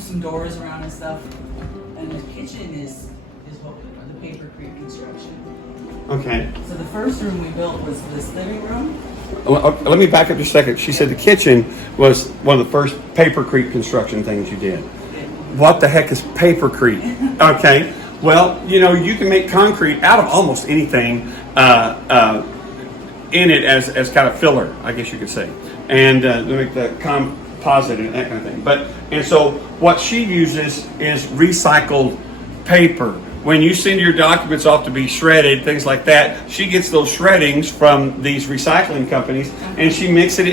move some doors around and stuff. And the kitchen is what we call the Papercrete construction. Okay. So the first room we built was this living room. Let me back up just a second. She said the kitchen was one of the first Papercrete construction things you did. What the heck is Papercrete? Okay. Well, you know, you can make concrete out of almost anything in it as kind of filler, I guess you could say, and make the composite and that kind of thing. And so what she uses is recycled paper. When you send your documents off to be shredded, things like that, she gets those shreddings from these recycling companies, and she mixes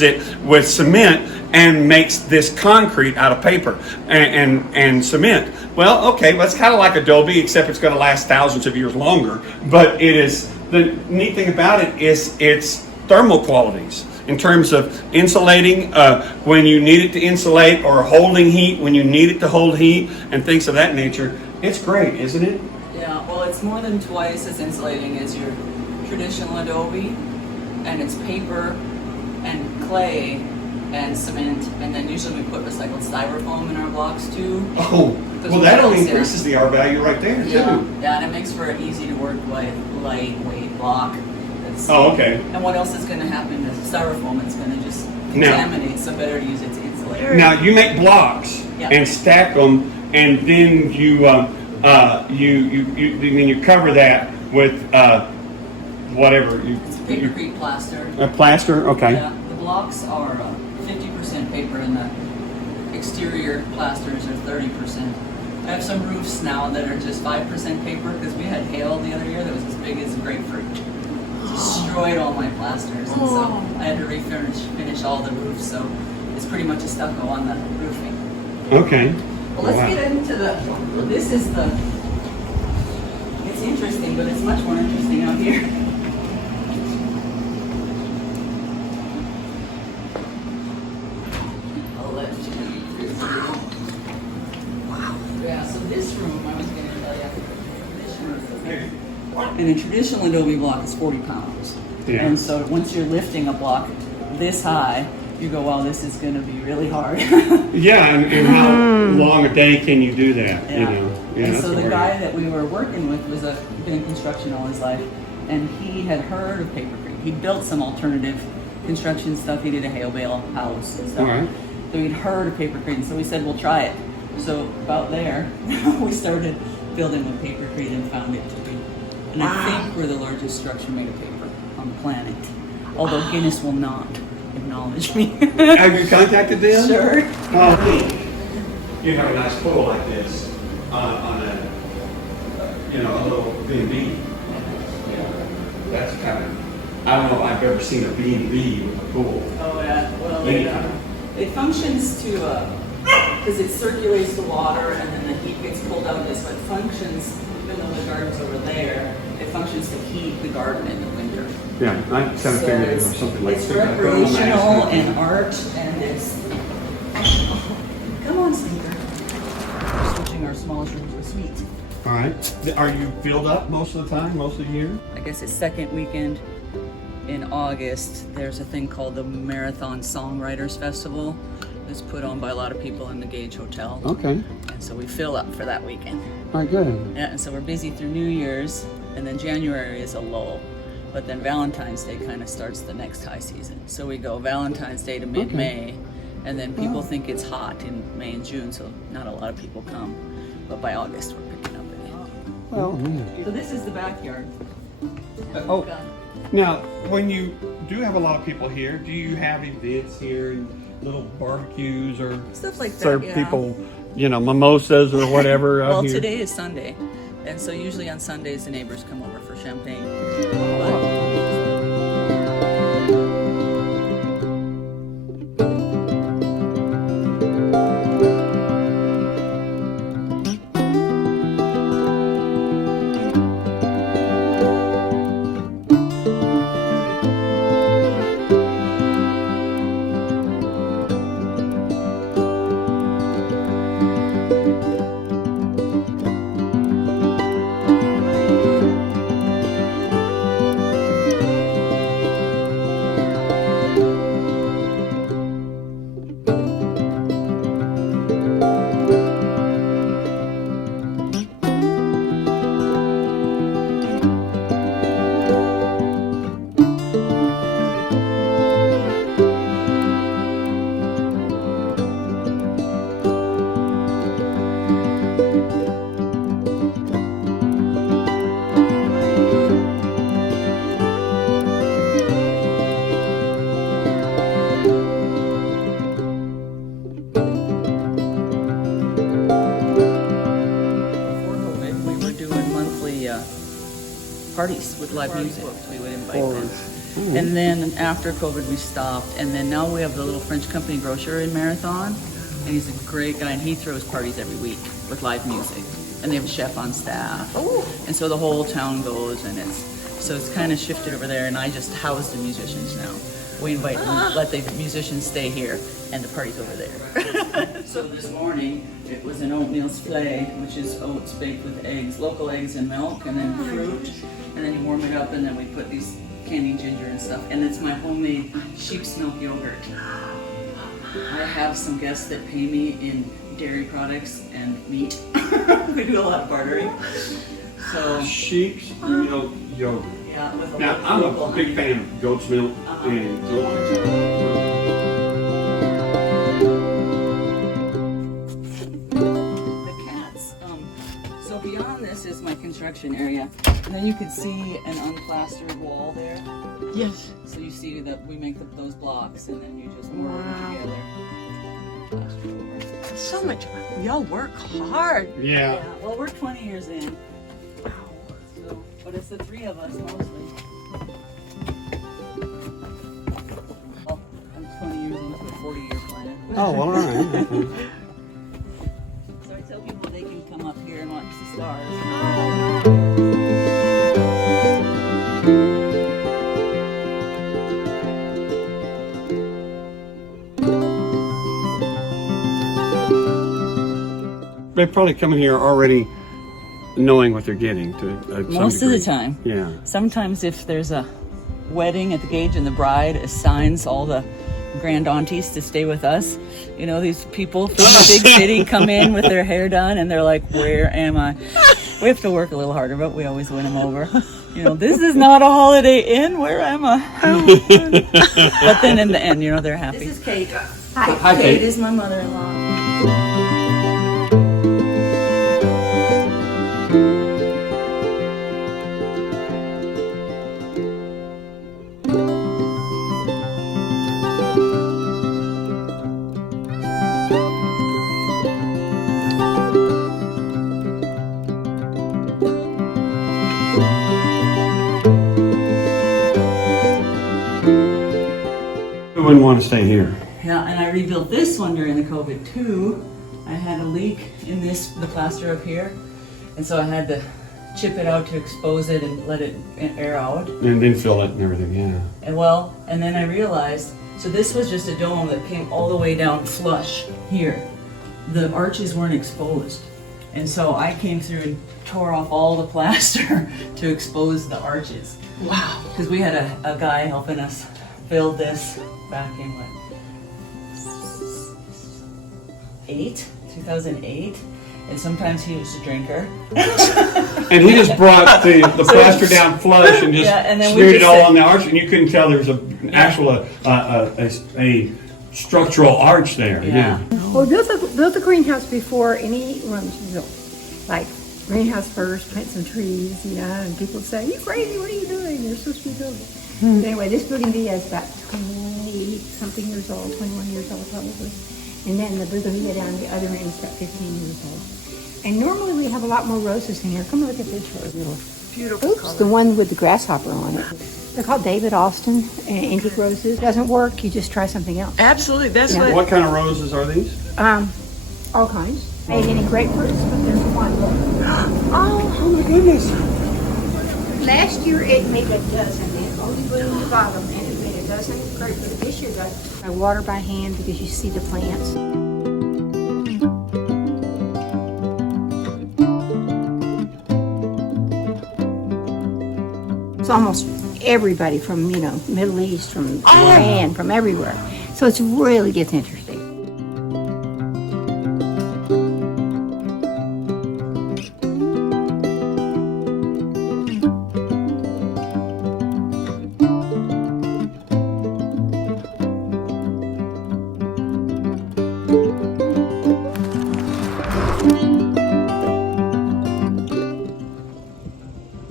it with cement and makes this concrete out of paper and cement. Well, okay, well, it's kind of like Adobe, except it's going to last thousands of years longer. But it is, the neat thing about it is its thermal qualities in terms of insulating when you need it to insulate, or holding heat when you need it to hold heat, and things of that nature. It's great, isn't it? Yeah, well, it's more than twice as insulating as your traditional Adobe, and it's paper and clay and cement, and then usually we put recycled styrofoam in our blocks too. Oh, well, that only increases the R value right there too. Yeah, and it makes for an easy to work with, lightweight block. Oh, okay. And what else is going to happen to styrofoam? It's going to just contaminate, so better to use it to insulate. Now, you make blocks and stack them, and then you cover that with whatever. It's Papercrete plaster. Plaster, okay. Yeah, the blocks are 50% paper, and the exterior plasters are 30%. I have some roofs now that are just 5% paper because we had hail the other year that was as big as a grapefruit. Destroyed all my plasters, and so I had to finish all the roofs, so it's pretty much a stucco on the roofing. Okay. Well, let's get into it's interesting, but it's much more interesting out here. I'll let you. Wow. Yeah, so this room, I was going to tell you, and a traditional Adobe block is 40 pounds. Yeah. And so once you're lifting a block this high, you go, wow, this is going to be really hard. Yeah, and how long a day can you do that? Yeah. You know? Yeah, and so the guy that we were working with was been in construction all his life, and he had heard of Papercrete. He built some alternative construction stuff. He did a hail bale house and stuff. All right. So he'd heard of Papercrete, and so we said, we'll try it. So about there, we started building with Papercrete and found it to be. And I think we're the largest structure made of paper on the planet. Although Guinness will not acknowledge me. Have you contacted them? Sure. Oh, you have a nice pool like this on a little B&B. That's kind of, I don't know if I've ever seen a B&B with a pool. Oh yeah, well it functions to, because it circulates the water and then the heat gets pulled out of this, but it functions, even though the garden's over there, it functions to heat the garden in the winter. Yeah, I kind of figured it was something like that. It's recreational and art, and it's, come on, Sneaker. We're switching our smallest room to a suite. All right. Are you filled up most of the time, most of the year? I guess it's second weekend in August. There's a thing called the MARE-thon Songwriters Festival. It's put on by a lot of people in the Gage Hotel. Okay. And so we fill up for that weekend. All right, good. Yeah, and so we're busy through New Year's, and then January is a lull. But then Valentine's Day kind of starts the next high season. So we go Valentine's Day to mid-May, and then people think it's hot in May and June, so not a lot of people come. But by August, we're picking up again. Well, yeah. So this is the backyard. Oh, now, when you do have a lot of people here, do you have events here, and little barbecues or stuff like that? Serve people, mimosas or whatever. Well, out here? today is Sunday, and so usually on Sundays the neighbors come over for champagne. parties with live music. We would invite them. And then after COVID, we stopped. And then now we have the little French company grocer in MARE-thon. And he's a great guy, and he throws parties every week with live music. And they have a chef on staff. And so the whole town goes, and it's kind of shifted over there, and I just house the musicians now. We invite them, let the musicians stay here, and the party's over there. So this morning, it was an oatmeal souffle, which is oats baked with eggs, local eggs and milk, and then fruit. And then you warm it up, and then we put these candied ginger and stuff. And it's my homemade sheep's milk yogurt. I have some guests that pay me in dairy products and meat. We do a lot of bartering. So Sheep's milk yogurt. yeah, with a Now, I'm a big fan of goat's milk and the cats. So beyond this is my construction area. And then you could see an unplastered wall there. Yes. So you see that we make those blocks, and then you just mortar them together. Plaster over. So much. We all work hard. yeah. Yeah, well, we're 20 years in. So, but it's the three of us mostly. Well, I'm 20 years into a 40-year plan. Oh, well, all right. So I tell people they can come up here and watch the stars. They probably come in here already knowing what they're getting to some Most of the degree. time. Yeah. Sometimes if there's a wedding at the gauge and the bride assigns all the grand aunties to stay with us, you know, these people from the big city come in with their hair done and they're like, where am I? We have to work a little harder, but we always win them over. You know, this is not a Holiday Inn, where am I? But then in the end, you know, they're happy. This is Kate. Hi. Hi, Kate. Kate is my mother-in-law. Who wouldn't want to stay here? Yeah, and I rebuilt this one during the COVID too. I had a leak in the plaster up here, and so I had to chip it out to expose it and let it air out. And then fill it and everything, yeah. And then I realized, so this was just a dome that came all the way down flush here. The arches weren't exposed. And so I came through and tore off all the plaster to expose the arches. Wow. Because we had a guy helping us build this back in 2008. And sometimes he was a drinker. And he just brought the plaster down flush and just and then we smeared it just all said- on the arch, and you couldn't tell there was an actual a structural arch there. Yeah. Well, we built the greenhouse before any rooms were built. Like, greenhouse first, plant some trees, you know, and people would say, "You crazy, what are you doing? You're supposed to be building." But anyway, this bougainvillea is about 20-something years old, 21 years old probably. And then the bougainvillea down the other end is about 15 years old. And normally we have a lot more roses in here. Come look at this rose. Beautiful Oops, color. the one with the grasshopper on it. They're called David Austin antique roses. Doesn't work, you just try something else. Absolutely. That's Yeah. what. What kind of roses are these? All kinds. Made any grapefruits, but there's one. Oh my goodness. Last year it made a dozen. It only bloomed the bottom, and it made a dozen grapefruit. This year I water by hand because you see the plants. It's almost everybody from, you know, Middle East, from Iran, from everywhere. So it really gets interesting.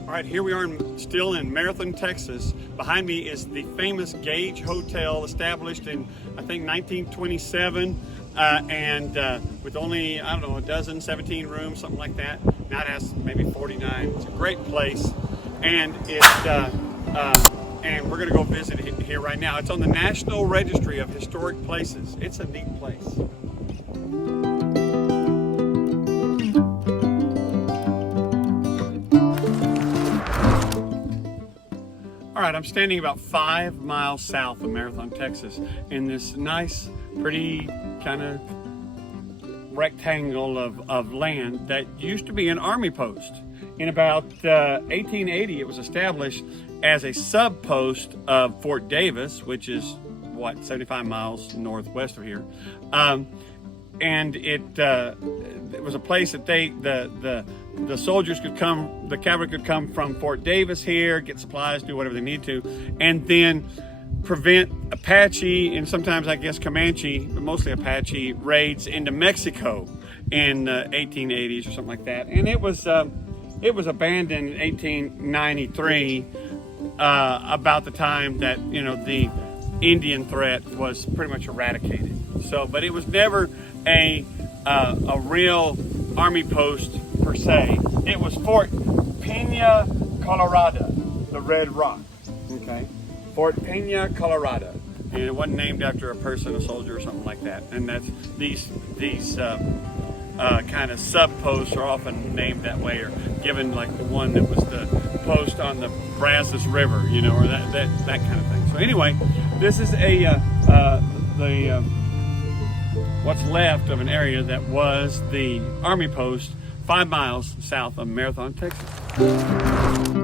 All right, here we are still in MARE-thon, Texas. Behind me is the famous Gage Hotel, established in, I think, 1927, and with only, I don't know, a dozen, 17 rooms, something like that. Now it has maybe 49. It's a great place. and and we're going to go visit it here right now. It's on the National Registry of Historic Places. It's a neat place. All right, I'm standing about 5 miles south of MARE-thon, Texas, in this nice, pretty kind of rectangle of land that used to be an army post. In about 1880, it was established as a sub-post of Fort Davis, which is, what, 75 miles northwest of here. And it was a place that the soldiers could come, the cavalry could come from Fort Davis here, get supplies, do whatever they need to, and then prevent Apache and sometimes I guess Comanche, but mostly Apache raids into Mexico in the 1880s or something like that. And it was abandoned in 1893, about the time that, you know, the Indian threat was pretty much eradicated. So, but it was never a real army post per se. It was Fort Pena Colorado, the Red Rock. Okay, Fort Pena Colorado, and it wasn't named after a person, a soldier, or something like that. And that's these kind of sub posts are often named that way, or given, like the one that was the post on the Brazos River, you know, or that kind of thing. So anyway, this is what's left of an area that was the army post 5 miles south of MARE-thon, Texas.